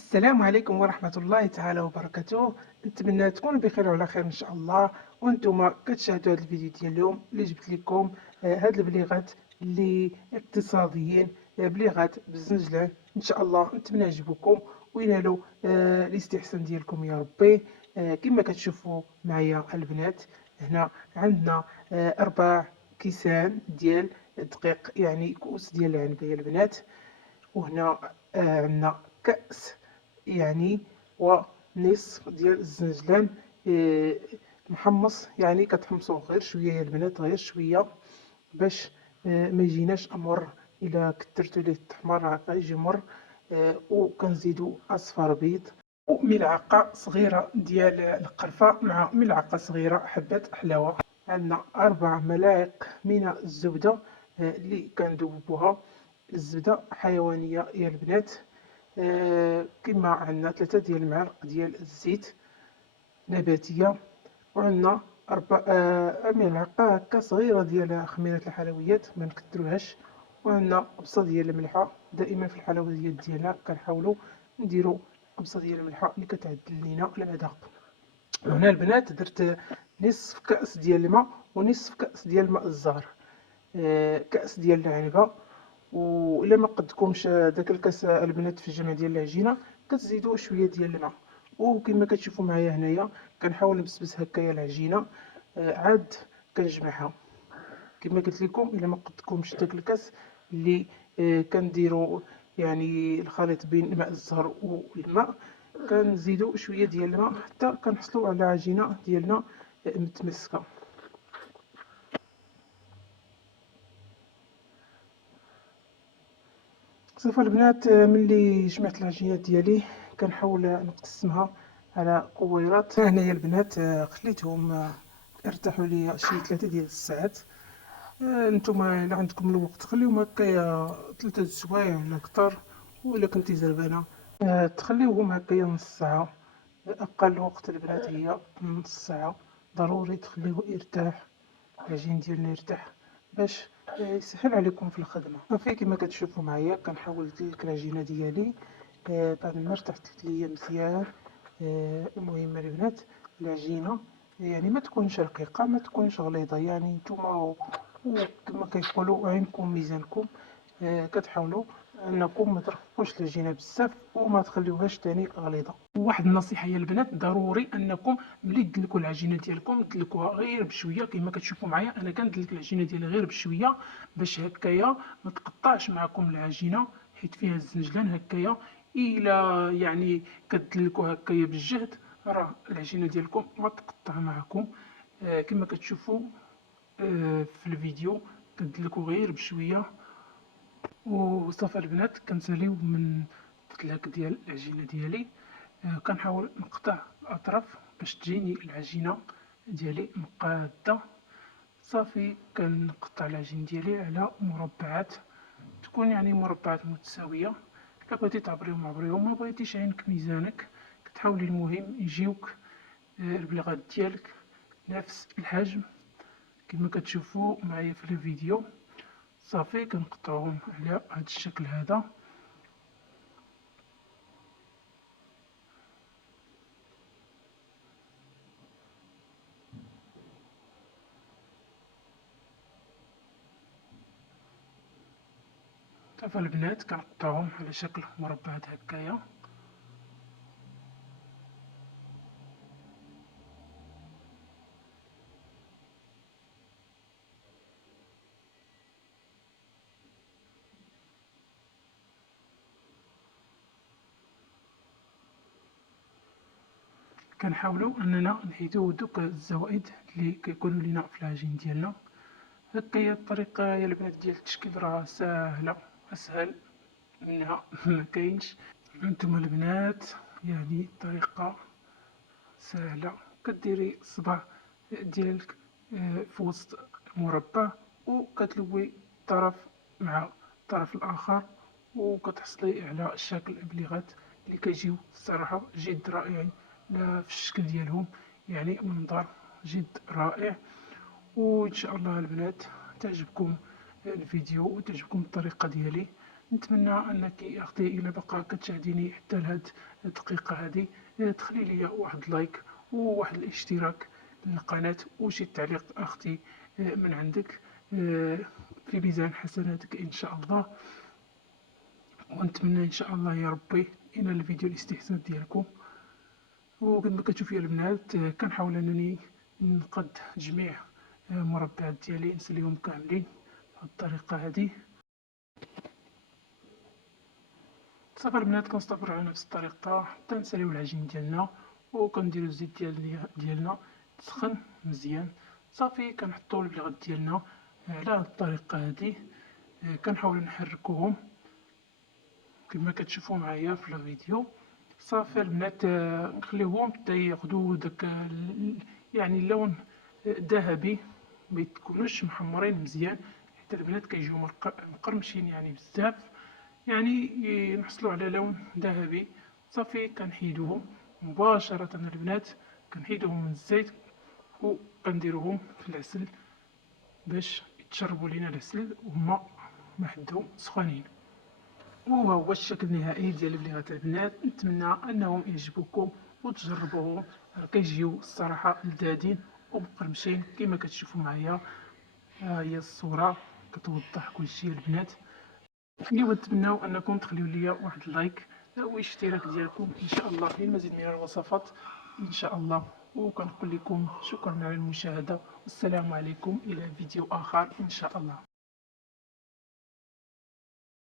السلام عليكم ورحمة الله تعالى وبركاته. نتمنى تكونوا بخير وعلى خير إن شاء الله. وانتم كتشاهدوا هذا الفيديو ديال اليوم اللي جبت لكم هاد البليغات اللي اقتصاديين، بليغات بالزنجلان. إن شاء الله نتمنى يعجبوكم وينالوا الاستحسان ديالكم يا ربي. كما كتشوفوا معايا البنات، هنا عندنا 4 كيسان ديال الدقيق، يعني كؤوس ديال العنبة يا البنات. وهنا عندنا كأس يعني ونصف ديال الزنجلان محمص، يعني كتحمصوه غير شويه يا البنات، غير شويه باش ما يجيناش امر. الا كثرتو ليه التحمر راه غيجي مر. وكنزيدو اصفر بيض وملعقه صغيره ديال القرفه مع ملعقه صغيره حبات حلاوه. عندنا 4 ملاعق من الزبده اللي كندوبوها، الزبده حيوانيه يا البنات. كما عندنا 3 ديال المعالق ديال الزيت نباتيه، وعندنا 4 ملعقة هكا صغيرة ديال خميرة الحلويات، ما نكتروهاش. وعندنا قبصة ديال الملحة، دائما في الحلويات ديالنا كنحاولوا نديرو قبصة ديال الملحة اللي كتعدل لينا المذاق. وهنا البنات درت نصف كأس ديال الماء ونصف كأس ديال الماء الزهر، كأس ديال العنبة. وإلا ما قدكمش داك الكاس البنات في الجمع ديال العجينة، كتزيدوا شوية ديال الماء. وكما كتشوفوا معايا هنايا كنحاول نبسبس هكايا العجينة، عاد كنجمعها. كما قلت لكم الا ما قدكمش داك الكاس اللي كنديروا يعني الخليط بين الماء الزهر والماء، كنزيدوا شويه ديال الماء حتى كنحصلوا على عجينه ديالنا متمسكه. صافي البنات، ملي جمعت العجينات ديالي كنحاول نقسمها على قويرات. هنايا البنات خليتهم ارتاحوا لي شي 3 ديال الساعات. نتوما الا عندكم الوقت خليهم هكايا 3 سوايع ولا كتر، ولا كنتي زربانه تخليوهم هكايا نص ساعه. اقل وقت البنات هي نص ساعه، ضروري تخليوه يرتاح، العجين ديالنا يرتاح باش يسهل عليكم في الخدمه. صافي كما كتشوفوا معايا كنحاول ندلك العجينه ديالي بعد ما ارتحت ليا مزيان. المهم البنات، العجينه يعني ما تكونش رقيقه ما تكونش غليظه، يعني نتوما وكما كيقولوا عينكم ميزانكم. كتحاولوا انكم ما ترققوش العجينه بزاف وما تخليوهاش تاني غليظه. وواحد النصيحه يا البنات، ضروري انكم ملي تدلكوا العجينه ديالكم دلكوها غير بشويه. كما كتشوفوا معايا انا كندلك العجينه ديالي غير بشويه باش هكايا ما تقطعش معكم العجينه، حيت فيها الزنجلان هكايا. الا يعني كتدلكوا هكايا بالجهد راه العجينه ديالكم ما تقطع معكم. كما كتشوفوا في الفيديو كندلكوا غير بشويه. وصافي البنات كنساليو من الفتلاك ديال العجينه ديالي. كنحاول نقطع الاطراف باش تجيني العجينه ديالي مقاده. صافي كنقطع العجين ديالي على مربعات، تكون يعني مربعات متساويه. الا بغيتي تعبريهم عبريهم، ما بغيتيش عينك ميزانك كتحاولي، المهم يجيوك البليغات ديالك نفس الحجم كما كتشوفوا معايا في الفيديو. صافي كنقطعوهم على هذا الشكل هذا. صافي البنات كنقطعوهم على شكل مربعات هكايا. كنحاولوا اننا نحيدو دوك الزوائد اللي كيكونوا لينا في العجين ديالنا. هكايا الطريقه يا البنات ديال التشكيل راه ساهله، اسهل منها ما كاينش. انتم البنات يعني الطريقه سهله، كديري الصبع ديالك في وسط المربع وكتلوي طرف مع الطرف الاخر، وكتحصلي على شكل بليغات اللي كيجيو الصراحه جد رائعين. لا في الشكل ديالهم يعني منظر جد رائع. وان شاء الله البنات تعجبكم الفيديو وتعجبكم الطريقه ديالي. نتمنى انك اختي الى بقى كتشاهديني حتى لهاد الدقيقه هذه، تخلي لي واحد لايك وواحد الاشتراك للقناه وشي تعليق اختي من عندك، في ميزان حسناتك ان شاء الله. ونتمنى ان شاء الله يا ربي ينال الفيديو الاستحسان ديالكم. وقد ما كتشوفوا يا البنات كنحاول انني نقد جميع المربعات ديالي نسليهم كاملين بهذه الطريقه هذه. صافي البنات كنستمروا على نفس الطريقه حتى نساليو العجين ديالنا، وكنديروا الزيت ديالنا تسخن مزيان. صافي كنحطوا البليغات ديالنا على هذه الطريقه هذه، كنحاول نحركوهم كما كتشوفوا معايا في الفيديو. صافي البنات نخليوهم حتى ياخذوا داك يعني اللون ذهبي، ما يكونوش محمرين مزيان حتى البنات كيجيو مقرمشين يعني بزاف، يعني نحصلوا على لون ذهبي. صافي كنحيدوهم مباشرة البنات، كنحيدوهم من الزيت وكنديروهم في العسل باش يتشربوا لينا العسل وهما محدو سخونين. وها هو الشكل النهائي ديال البليغات البنات. نتمنى انهم يعجبوكم وتجربوهم، كيجيو الصراحه لذاذين ومقرمشين كما كتشوفوا معايا. ها هي الصوره كتوضح كلشي البنات. اليوم نتمناو انكم تخليو لي واحد اللايك واشتراك ديالكم ان شاء الله للمزيد من الوصفات ان شاء الله. وكنقول لكم شكرا على المشاهده، والسلام عليكم الى فيديو اخر ان شاء الله.